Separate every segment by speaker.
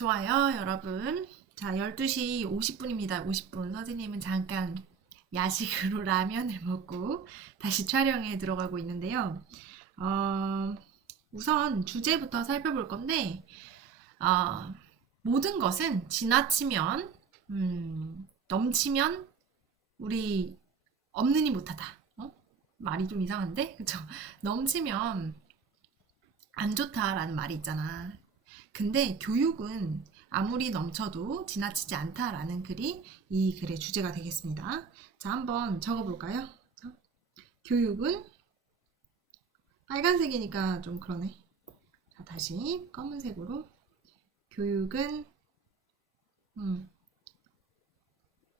Speaker 1: 좋아요, 여러분. 자, 12시 50분입니다. 50분. 선생님은 잠깐 야식으로 라면을 먹고 다시 촬영에 들어가고 있는데요. 어, 우선 주제부터 살펴볼 건데, 어, 모든 것은 지나치면, 음, 넘치면 우리 없느니 못하다. 어? 말이 좀 이상한데? 그쵸? 넘치면 안 좋다라는 말이 있잖아. 근데 교육은 아무리 넘쳐도 지나치지 않다라는 글이 이 글의 주제가 되겠습니다. 자, 한번 적어볼까요? 자, 교육은 빨간색이니까 좀 그러네. 자, 다시 검은색으로 교육은 음,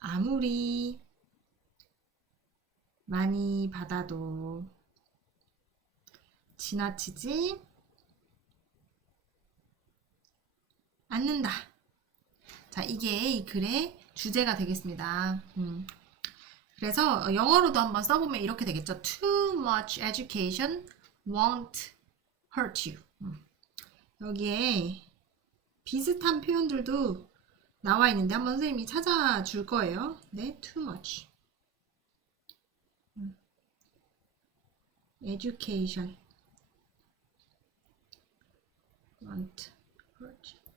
Speaker 1: 아무리 많이 받아도 지나치지 않는다. 자, 이게 이 글의 주제가 되겠습니다. 음. 그래서 영어로도 한번 써보면 이렇게 되겠죠. Too much education won't hurt you. 음. 여기에 비슷한 표현들도 나와 있는데 한번 선생님이 찾아줄 거예요. 네, too much. 음. education won't hurt you.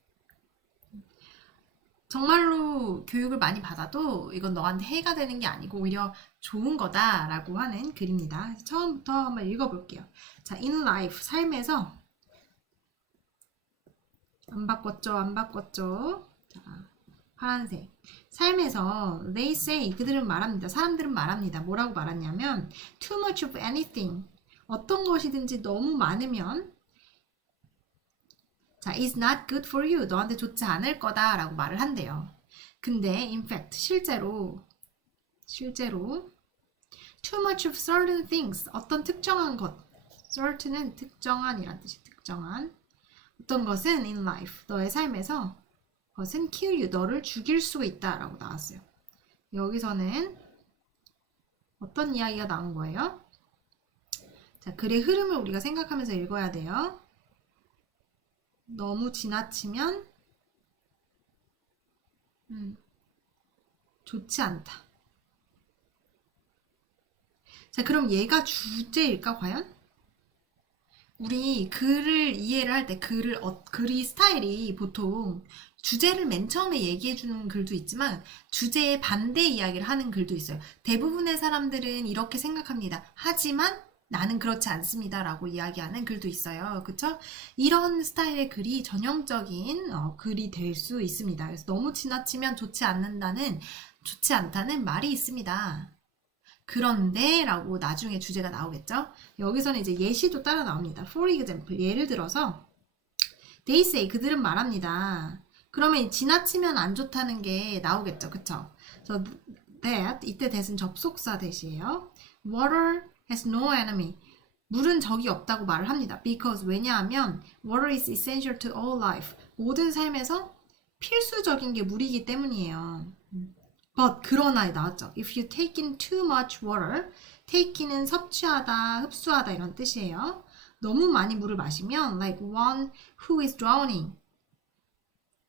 Speaker 1: 정말로 교육을 많이 받아도 이건 너한테 해가 되는 게 아니고 오히려 좋은 거다라고 하는 글입니다. 처음부터 한번 읽어볼게요. 자, in life, 삶에서 안 바꿨죠, 안 바꿨죠. 자, 파란색. 삶에서 they say 그들은 말합니다. 사람들은 말합니다. 뭐라고 말하냐면 too much of anything 어떤 것이든지 너무 많으면 자, is not good for you. 너한테 좋지 않을 거다라고 말을 한대요. 근데 in fact 실제로 실제로 too much of certain things 어떤 특정한 것 certain은 특정한이란 뜻이 특정한 어떤 것은 in life 너의 삶에서 것은 kill you 너를 죽일 수 있다라고 나왔어요. 여기서는 어떤 이야기가 나온 거예요? 자, 글의 흐름을 우리가 생각하면서 읽어야 돼요. 너무 지나치면 음, 좋지 않다. 자, 그럼 얘가 주제일까 과연? 우리 글을 이해를 할 때 글을 어, 글이 스타일이 보통 주제를 맨 처음에 얘기해 주는 글도 있지만 주제의 반대 이야기를 하는 글도 있어요. 대부분의 사람들은 이렇게 생각합니다. 하지만 나는 그렇지 않습니다. 라고 이야기하는 글도 있어요. 그쵸? 이런 스타일의 글이 전형적인 어, 글이 될 수 있습니다. 그래서 너무 지나치면 좋지 않는다는, 좋지 않다는 말이 있습니다. 그런데 라고 나중에 주제가 나오겠죠? 여기서는 이제 예시도 따라 나옵니다. For example, 예를 들어서 They say, 그들은 말합니다. 그러면 지나치면 안 좋다는 게 나오겠죠. 그쵸? 그래서 that, 이때 that은 접속사 대시예요. Water has no enemy. 물은 적이 없다고 말을 합니다. Because 왜냐하면 water is essential to all life. 모든 삶에서 필수적인 게 물이기 때문이에요. But 그러나에 나왔죠. If you take in too much water, take인은 섭취하다, 흡수하다 이런 뜻이에요. 너무 많이 물을 마시면 like one who is drowning.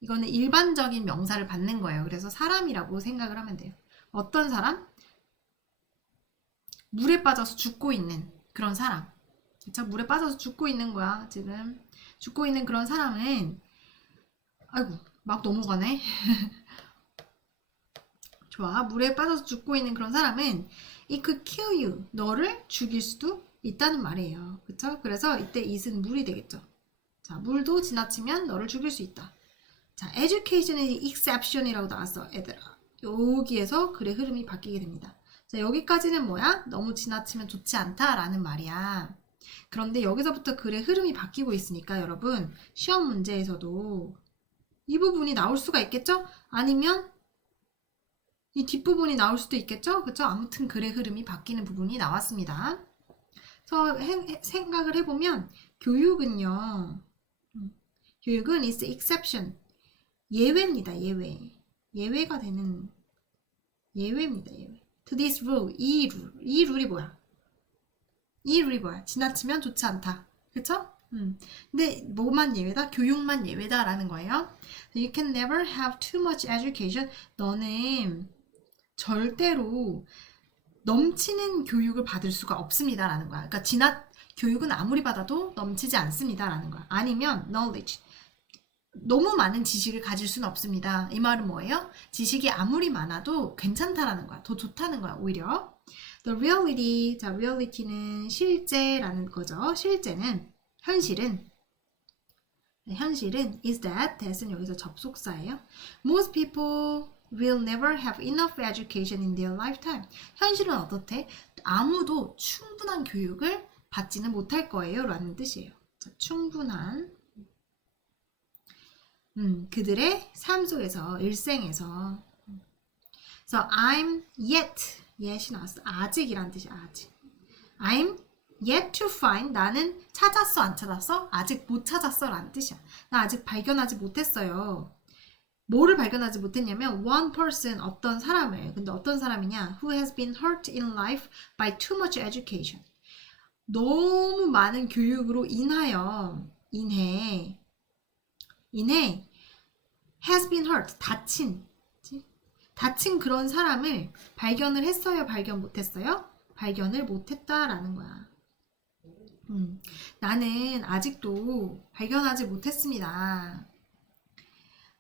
Speaker 1: 이거는 일반적인 명사를 받는 거예요. 그래서 사람이라고 생각을 하면 돼요. 어떤 사람? 물에 빠져서 죽고 있는 그런 사람. 그쵸? 물에 빠져서 죽고 있는 거야, 지금. 죽고 있는 그런 사람은, 아이고, 막 넘어가네. 좋아. 물에 빠져서 죽고 있는 그런 사람은, it could kill you. 너를 죽일 수도 있다는 말이에요. 그쵸? 그래서 이때 it은 물이 되겠죠. 자, 물도 지나치면 너를 죽일 수 있다. 자, education은 exception이라고 나왔어, 얘들아. 여기에서 글의 흐름이 바뀌게 됩니다. 자, 여기까지는 뭐야? 너무 지나치면 좋지 않다라는 말이야. 그런데 여기서부터 글의 흐름이 바뀌고 있으니까 여러분, 시험 문제에서도 이 부분이 나올 수가 있겠죠? 아니면 이 뒷부분이 나올 수도 있겠죠? 그쵸? 아무튼 글의 흐름이 바뀌는 부분이 나왔습니다. 그래서 해- 생각을 해보면 교육은요. 음, 교육은 is exception. 예외입니다. 예외. 예외가 되는 예외입니다. 예외. To this rule. 이 룰. 이 룰이 뭐야? 이 룰이 뭐야? 지나치면 좋지 않다. 그쵸? 음. 근데 뭐만 예외다? 교육만 예외다라는 거예요. You can never have too much education. 너는 절대로 넘치는 교육을 받을 수가 없습니다라는 거야. 그러니까 지나 교육은 아무리 받아도 넘치지 않습니다라는 거야. 아니면 knowledge. 너무 많은 지식을 가질 수는 없습니다. 이 말은 뭐예요? 지식이 아무리 많아도 괜찮다라는 거야. 더 좋다는 거야, 오히려. The reality. 자, reality는 실제라는 거죠. 실제는, 현실은, 네, 현실은 is that, that은 여기서 접속사예요. Most people will never have enough education in their lifetime. 현실은 어떻대? 아무도 충분한 교육을 받지는 못할 거예요. 라는 뜻이에요. 자, 충분한. 음, 그들의 삶 속에서, 일생에서. 그래서 I'm yet, yet이 나왔어. 아직이란 뜻이야, 아직. I'm yet to find. 나는 찾았어, 안 찾았어? 아직 못 찾았어, 라는 뜻이야. 나 아직 발견하지 못했어요. 뭐를 발견하지 못했냐면 one person 어떤 사람을 근데 어떤 사람이냐 who has been hurt in life by too much education 너무 많은 교육으로 인하여 인해 인해 has been hurt 다친? 다친 그런 사람을 발견을 했어요 발견 못했어요 발견을 못했다라는 거야 음, 나는 아직도 발견하지 못했습니다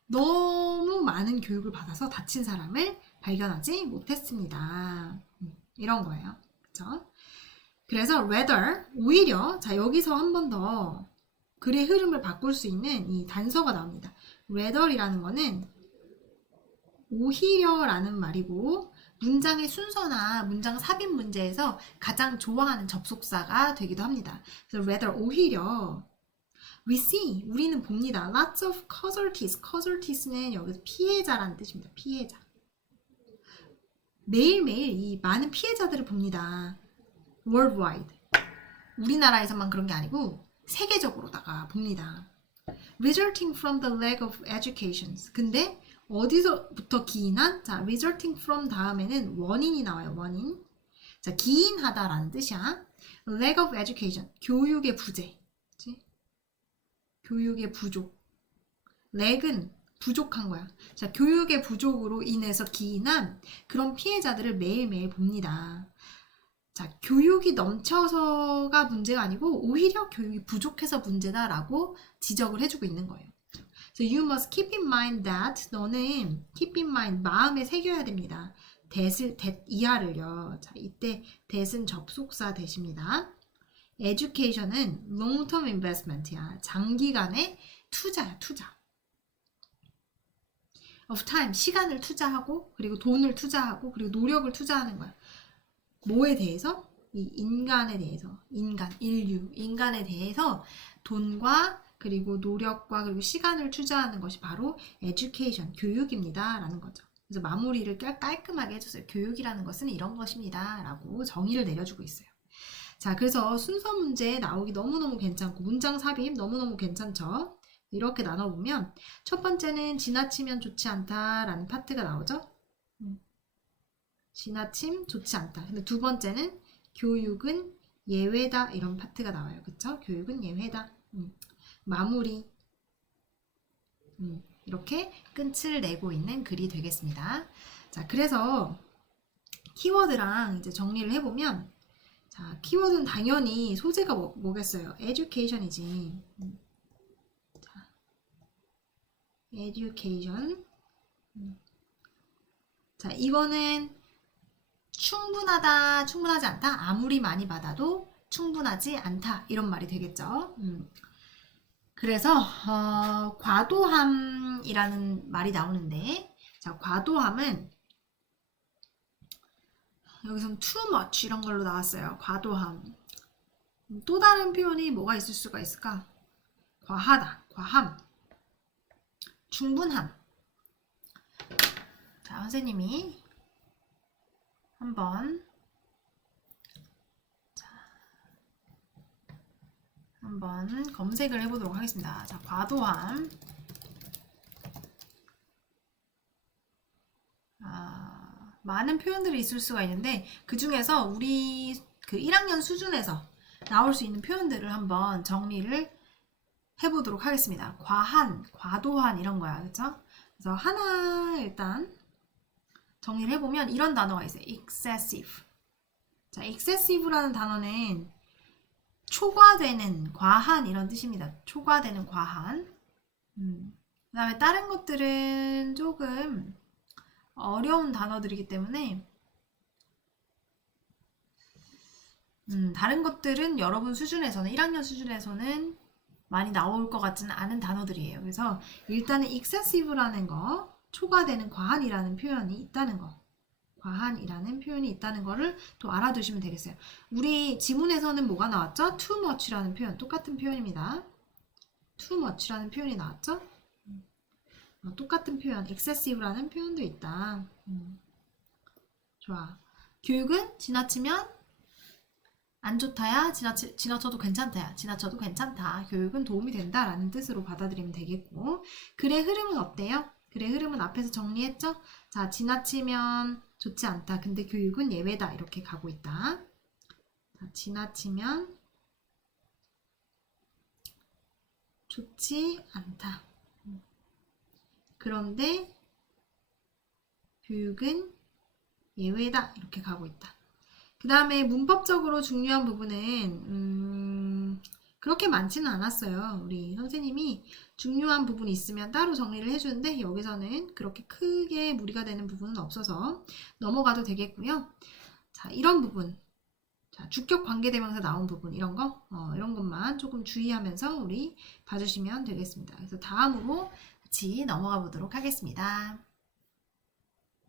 Speaker 1: 너무 많은 교육을 받아서 다친 사람을 발견하지 못했습니다. 음, 이런 거예요. 그쵸? 그래서 rather, 오히려, 자, 여기서 한 번 더 글의 흐름을 바꿀 수 있는 이 단서가 나옵니다. rather이라는 거는 오히려라는 말이고, 문장의 순서나 문장 삽입 문제에서 가장 좋아하는 접속사가 되기도 합니다. 그래서 rather, 오히려, We see, 우리는 봅니다. Lots of casualties. casualties는 여기서 피해자라는 뜻입니다. 피해자. 매일매일 이 많은 피해자들을 봅니다. Worldwide. 우리나라에서만 그런 게 아니고 세계적으로다가 봅니다. Resulting from the lack of education. 근데 어디서부터 기인한? 자, resulting from 다음에는 원인이 나와요. 원인. 자, 기인하다라는 뜻이야. lack of education. 교육의 부재. 그치? 교육의 부족. 렉은 부족한 거야. 자, 교육의 부족으로 인해서 기인한 그런 피해자들을 매일매일 봅니다. 자, 교육이 넘쳐서가 문제가 아니고 오히려 교육이 부족해서 문제다라고 지적을 해주고 있는 거예요. So you must keep in mind that 너는 keep in mind 마음에 새겨야 됩니다. that을 that 이하를요. 자, 이때 that은 접속사 대십니다. education은 long-term investment이야. 장기간의 투자야, 투자. of time, 시간을 투자하고, 그리고 돈을 투자하고, 그리고 노력을 투자하는 거야. 뭐에 대해서? 이 인간에 대해서, 인간, 인류, 인간에 대해서 돈과 그리고 노력과 그리고 시간을 투자하는 것이 바로 education, 교육입니다. 라는 거죠. 그래서 마무리를 깔끔하게 해줬어요. 교육이라는 것은 이런 것입니다. 라고 정의를 내려주고 있어요. 자, 그래서 순서 문제 나오기 너무너무 괜찮고, 문장 삽입 너무너무 괜찮죠? 이렇게 나눠보면, 첫 번째는 지나치면 좋지 않다라는 파트가 나오죠? 음. 지나침 좋지 않다. 근데 두 번째는 교육은 예외다. 이런 파트가 나와요. 그쵸? 교육은 예외다. 음. 마무리. 음. 이렇게 끈을 내고 있는 글이 되겠습니다. 자, 그래서 키워드랑 이제 정리를 해보면, 자, 키워드는 당연히 소재가 뭐, 뭐겠어요? education이지. 음. 자, education. 음. 자, 이거는 충분하다, 충분하지 않다. 아무리 많이 받아도 충분하지 않다. 이런 말이 되겠죠. 음. 그래서 어, 과도함이라는 말이 나오는데, 자, 과도함은 여기서는 too much 이런 걸로 나왔어요. 과도함. 또 다른 표현이 뭐가 있을 수가 있을까? 과하다, 과함, 충분함. 자, 선생님이 한번 자, 한번 검색을 해보도록 하겠습니다. 자, 과도함. 아, 많은 표현들이 있을 수가 있는데 그 중에서 우리 그 1학년 수준에서 나올 수 있는 표현들을 한번 정리를 해보도록 하겠습니다. 과한, 과도한 이런 거야. 그쵸? 그래서 하나 일단 정리를 해보면 이런 단어가 있어요. excessive. 자, excessive라는 단어는 초과되는, 과한 이런 뜻입니다. 초과되는 과한. 음. 그 다음에 다른 것들은 조금 어려운 단어들이기 때문에 음, 다른 것들은 여러분 수준에서는 1학년 수준에서는 많이 나올 것 같지는 않은 단어들이에요. 그래서 일단은 excessive라는 거, 초과되는 과한이라는 표현이 있다는 거. 과한이라는 표현이 있다는 거를 또 알아두시면 되겠어요. 우리 지문에서는 뭐가 나왔죠? too much라는 표현, 똑같은 표현입니다. too much라는 표현이 나왔죠? 어, 똑같은 표현, excessive라는 표현도 있다. 음. 좋아. 교육은 지나치면 안 좋다야, 지나치, 지나쳐도 괜찮다야, 지나쳐도 괜찮다. 교육은 도움이 된다라는 뜻으로 받아들이면 되겠고. 글의 흐름은 어때요? 글의 흐름은 앞에서 정리했죠? 자, 지나치면 좋지 않다. 근데 교육은 예외다. 이렇게 가고 있다. 자, 지나치면 좋지 않다. 그런데 교육은 예외다. 이렇게 가고 있다. 그 다음에 문법적으로 중요한 부분은 음, 그렇게 많지는 않았어요. 우리 선생님이 중요한 부분이 있으면 따로 정리를 해주는데 여기서는 그렇게 크게 무리가 되는 부분은 없어서 넘어가도 되겠고요. 자, 이런 부분. 자, 주격 관계대명사 나온 부분 이런 거 어, 이런 것만 조금 주의하면서 우리 봐주시면 되겠습니다. 그래서 다음으로 같이 넘어가 보도록 하겠습니다.